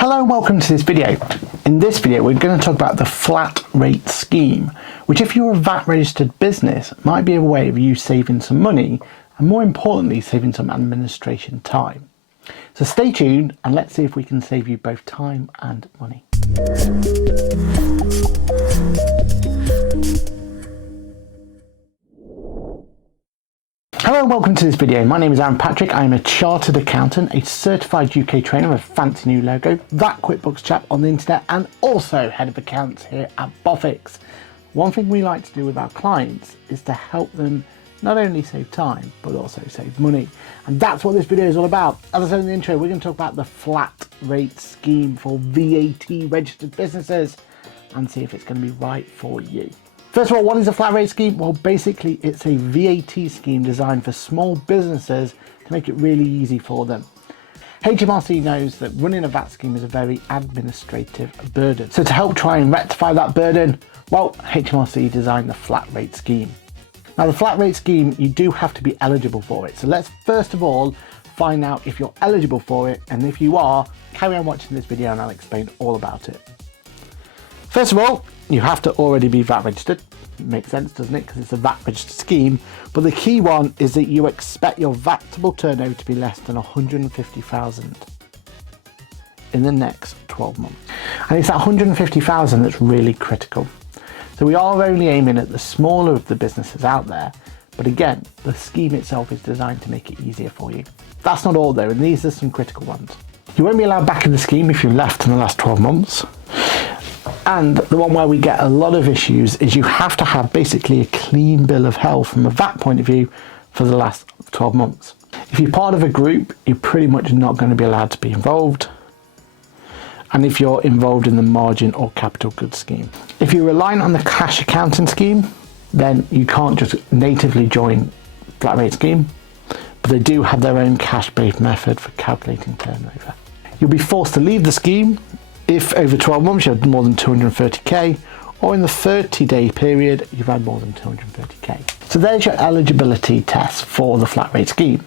Hello and welcome to this video. In this video we're going to talk about the flat rate scheme, which if you're a VAT registered business might be a way of you saving some money and more importantly saving some administration time. So stay tuned and let's see if we can save you both time and money. Hello and welcome to this video. My name is Aaron Patrick. I am a chartered accountant, a certified UK trainer with a fancy new logo, that QuickBooks Chap on the internet, and also head of accounts here at Boffix. One thing we like to do with our clients is to help them not only save time, but also save money. And that's what this video is all about. As I said in the intro, we're going to talk about the flat rate scheme for VAT registered businesses and see if it's going to be right for you. First of all, what is a flat rate scheme? Well, basically it's a VAT scheme designed for small businesses to make it really easy for them. HMRC knows that running a VAT scheme is a very administrative burden. So to help try and rectify that burden, well, HMRC designed the flat rate scheme. Now the flat rate scheme, you do have to be eligible for it. So let's first of all find out if you're eligible for it, and if you are, carry on watching this video and I'll explain all about it. First of all, you have to already be VAT registered. It makes sense, doesn't it? Because it's a VAT registered scheme. But the key one is that you expect your VATable turnover to be less than 150,000 in the next 12 months. And it's that 150,000 that's really critical. So we are only aiming at the smaller of the businesses out there. But again, the scheme itself is designed to make it easier for you. That's not all though, and these are some critical ones. You won't be allowed back in the scheme if you've left in the last 12 months. And the one where we get a lot of issues is you have to have basically a clean bill of health from a VAT point of view for the last 12 months. If you're part of a group, you're pretty much not going to be allowed to be involved. And if you're involved in the margin or capital goods scheme. If you're relying on the cash accounting scheme, then you can't just natively join flat rate scheme, but they do have their own cash-based method for calculating turnover. You'll be forced to leave the scheme if over 12 months you had more than 230k, or in the 30-day period you've had more than 230k. So there's your eligibility test for the flat rate scheme.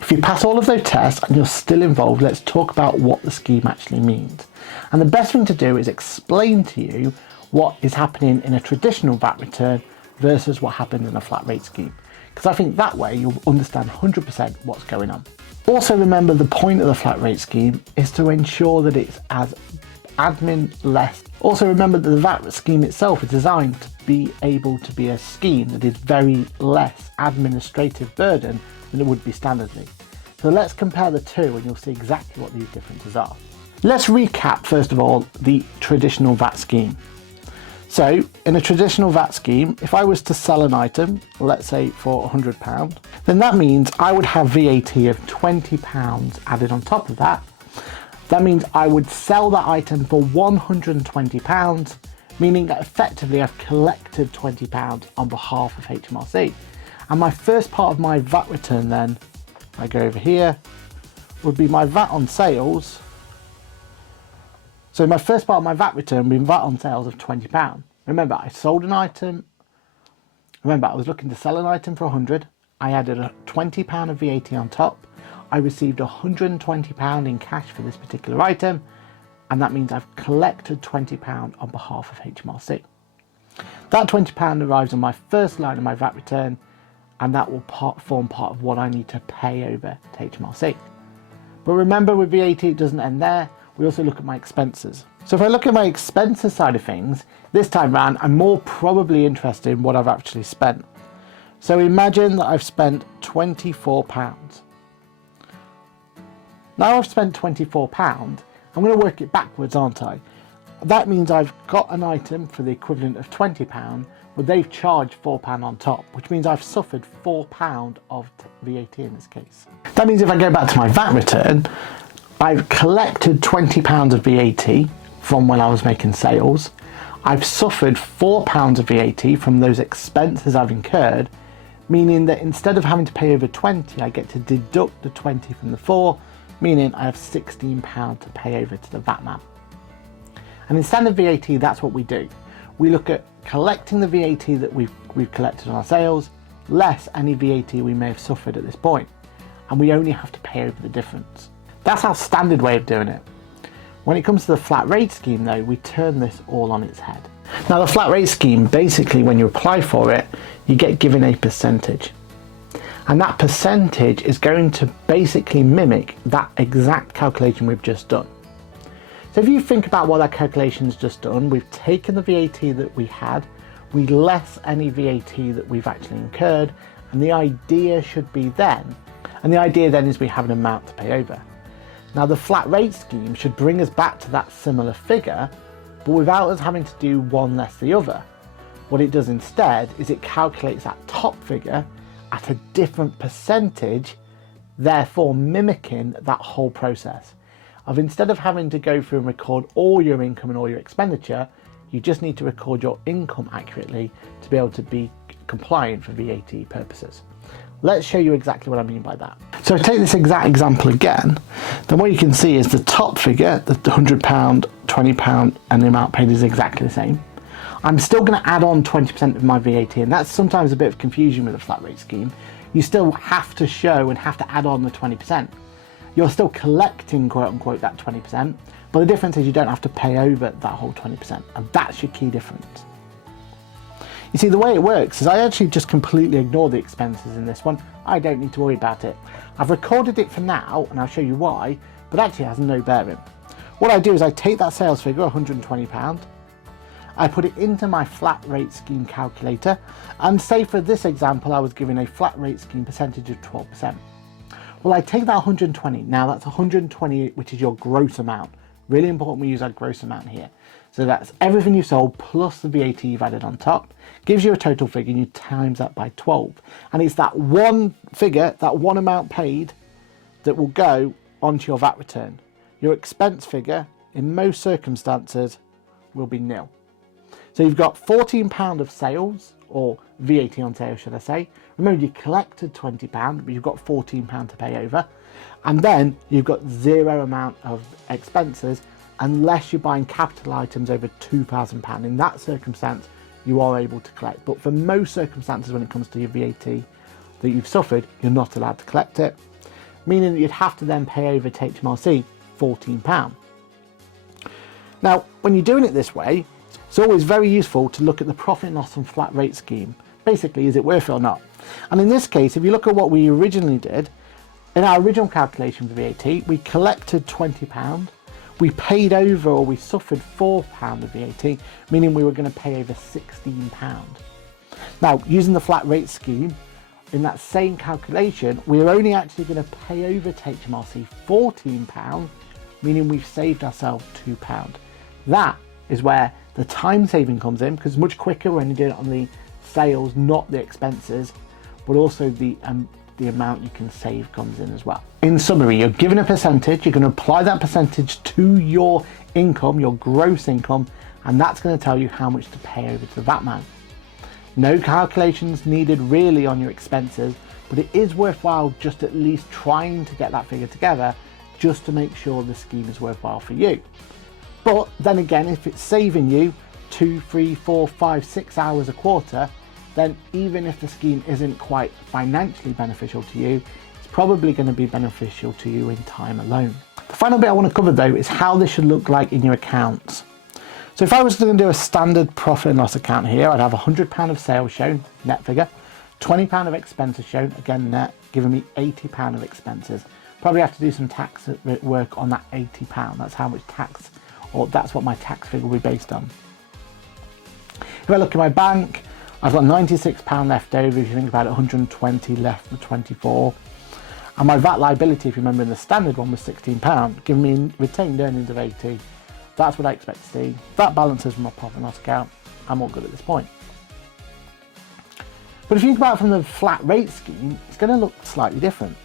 If you pass all of those tests and you're still involved, let's talk about what the scheme actually means. And the best thing to do is explain to you what is happening in a traditional VAT return versus what happens in a flat rate scheme. Because I think that way you'll understand 100% what's going on. Also remember, the point of the flat rate scheme is to ensure that it's as admin less. Also remember that the VAT scheme itself is designed to be able to be a scheme that is very less administrative burden than it would be standardly. So let's compare the two and you'll see exactly what these differences are. Let's recap first of all the traditional VAT scheme. So in a traditional VAT scheme, if I was to sell an item, let's say for £100, then that means I would have VAT of £20 added on top of that. That means I would sell that item for £120, meaning that effectively I've collected £20 on behalf of HMRC. And my first part of my VAT return then, if I go over here, would be my VAT on sales. So my first part of my VAT return would be VAT on sales of £20. Remember, I sold an item. Remember, I was looking to sell an item for 100. I added a £20 of VAT on top. I received £120 in cash for this particular item, and that means I've collected £20 on behalf of HMRC. That £20 arrives on my first line of my VAT return, and that will form part of what I need to pay over to HMRC. But remember, with VAT it doesn't end there. We also look at my expenses. So if I look at my expenses side of things, this time round I'm more probably interested in what I've actually spent. So imagine that I've spent £24. Now I've spent £24, I'm going to work it backwards, aren't I? That means I've got an item for the equivalent of £20, but they've charged £4 on top, which means I've suffered £4 of VAT in this case. That means if I go back to my VAT return, I've collected £20 of VAT from when I was making sales. I've suffered £4 of VAT from those expenses I've incurred, meaning that instead of having to pay over 20, I get to deduct the 20 from the 4, meaning I have £16 to pay over to the VAT man. And in standard VAT, that's what we do. We look at collecting the VAT that we've collected on our sales, less any VAT we may have suffered at this point, and we only have to pay over the difference. That's our standard way of doing it. When it comes to the flat rate scheme though, we turn this all on its head. Now the flat rate scheme, basically when you apply for it, you get given a percentage. And that percentage is going to basically mimic that exact calculation we've just done. So if you think about what that calculation's just done, we've taken the VAT that we had, we less any VAT that we've actually incurred, and the idea should be then, and the idea then is we have an amount to pay over. Now the flat rate scheme should bring us back to that similar figure, but without us having to do one less the other. What it does instead is it calculates that top figure at a different percentage, therefore mimicking that whole process. Of instead of having to go through and record all your income and all your expenditure, you just need to record your income accurately to be able to be compliant for VAT purposes. Let's show you exactly what I mean by that. So take this exact example again, then what you can see is the top figure, the £100, £20, and the amount paid is exactly the same. I'm still going to add on 20% of my VAT, and that's sometimes a bit of confusion with a flat rate scheme. You still have to show and have to add on the 20%. You're still collecting, quote unquote, that 20%, but the difference is you don't have to pay over that whole 20%, and that's your key difference. You see, the way it works is I actually just completely ignore the expenses in this one. I don't need to worry about it. I've recorded it for now, and I'll show you why, but actually it has no bearing. What I do is I take that sales figure, £120, I put it into my flat rate scheme calculator, and say for this example I was given a flat rate scheme percentage of 12%. Well, I take that 120, now that's 120, which is your gross amount. Really important we use our gross amount here. So that's everything you sold plus the VAT you've added on top, gives you a total figure, and you times that by 12. And it's that one figure, that one amount paid, that will go onto your VAT return. Your expense figure, in most circumstances, will be nil. So you've got £14 of sales, or VAT on sales should I say. Remember, you collected £20, but you've got £14 to pay over. And then you've got zero amount of expenses, unless you're buying capital items over £2,000. In that circumstance, you are able to collect. But for most circumstances, when it comes to your VAT that you've suffered, you're not allowed to collect it, meaning that you'd have to then pay over to HMRC £14. Now, when you're doing it this way, it's always very useful to look at the profit and loss on flat rate scheme. Basically, is it worth it or not? And in this case, if you look at what we originally did, in our original calculation for VAT, we collected £20, we paid over, or we suffered £4 of VAT, meaning we were going to pay over £16. Now, using the flat rate scheme, in that same calculation, we're only actually going to pay over to HMRC £14, meaning we've saved ourselves £2. That is where the time saving comes in, because it's much quicker when you do it on the sales, not the expenses, but also the amount you can save comes in as well. In summary, you're given a percentage, you're going to apply that percentage to your income, your gross income, and that's going to tell you how much to pay over to the VAT man. No calculations needed really on your expenses, but it is worthwhile just at least trying to get that figure together just to make sure the scheme is worthwhile for you. But then again, if it's saving you 2, 3, 4, 5, 6 hours a quarter, then even if the scheme isn't quite financially beneficial to you, it's probably going to be beneficial to you in time alone. The final bit I want to cover though is how this should look like in your accounts. So if I was going to do a standard profit and loss account here, I'd have £100 of sales shown, net figure, £20 of expenses shown, again net, giving me £80 of expenses. Probably have to do some tax work on that £80. That's how much tax, or that's what my tax figure will be based on. If I look at my bank, I've got £96 left over, if you think about it, 120 left for 24. And my VAT liability, if you remember in the standard one, was £16, giving me retained earnings of 80. That's what I expect to see. That balances from my profit and loss account. I'm all good at this point. But if you think about it from the flat rate scheme, it's going to look slightly different.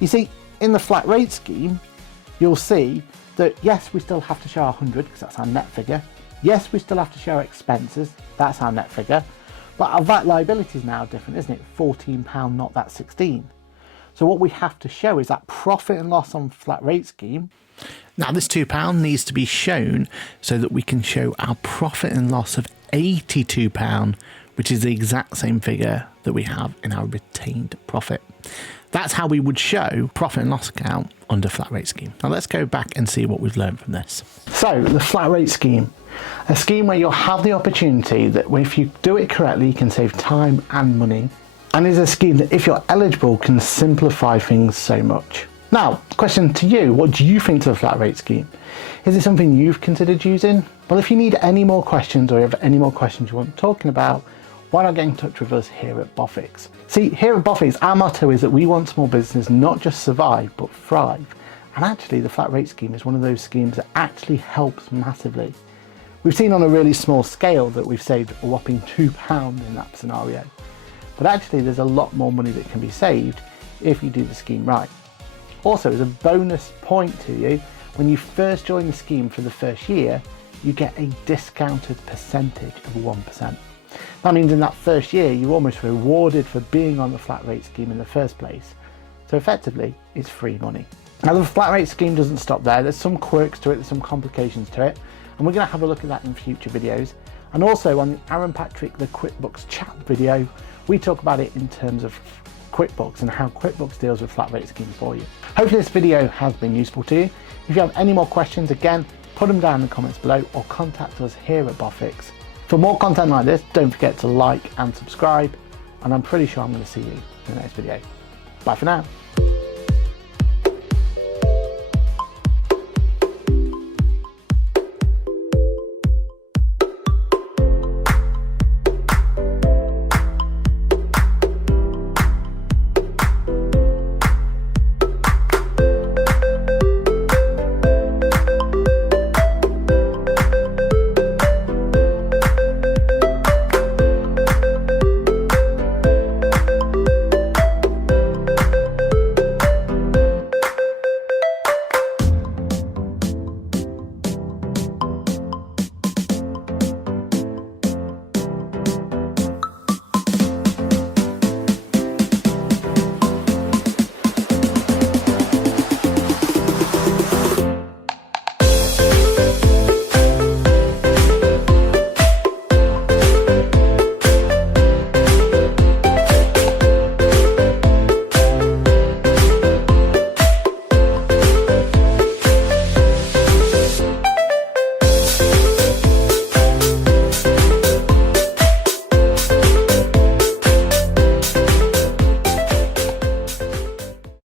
You see, in the flat rate scheme, you'll see that yes, we still have to show 100 because that's our net figure. Yes, we still have to show expenses, that's our net figure. But our VAT liability is now different, isn't it? £14, not that 16. So what we have to show is that profit and loss on flat rate scheme. Now this £2 needs to be shown so that we can show our profit and loss of £82, which is the exact same figure that we have in our retained profit. That's how we would show profit and loss account under flat rate scheme. Now let's go back and see what we've learned from this. So the flat rate scheme, a scheme where you'll have the opportunity that if you do it correctly, you can save time and money, and is a scheme that if you're eligible can simplify things so much. Now, question to you, what do you think to the flat rate scheme? Is it something you've considered using? Well, if you need any more questions or you have any more questions you want talking about, why not get in touch with us here at Boffix? See, here at Boffix, our motto is that we want small businesses not just survive, but thrive. And actually, the flat rate scheme is one of those schemes that actually helps massively. We've seen on a really small scale that we've saved a whopping £2 in that scenario. But actually, there's a lot more money that can be saved if you do the scheme right. Also, as a bonus point to you, when you first join the scheme for the first year, you get a discounted percentage of 1%. That means in that first year, you're almost rewarded for being on the flat rate scheme in the first place. So effectively, it's free money. Now the flat rate scheme doesn't stop there. There's some quirks to it, there's some complications to it, and we're going to have a look at that in future videos. And also on the Aaron Patrick, the QuickBooks Chap video, we talk about it in terms of QuickBooks and how QuickBooks deals with flat rate schemes for you. Hopefully this video has been useful to you. If you have any more questions, again, put them down in the comments below or contact us here at Boffix. For more content like this, don't forget to like and subscribe, and I'm pretty sure I'm going to see you in the next video. Bye for now.